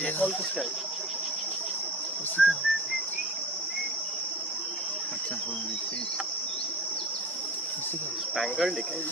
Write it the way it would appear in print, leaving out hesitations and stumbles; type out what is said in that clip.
ये कॉल किसका है? उसी का होगा सर। अच्छा हाँ इसे उसी का होगा। स्पैंगल्ड है क्या ये?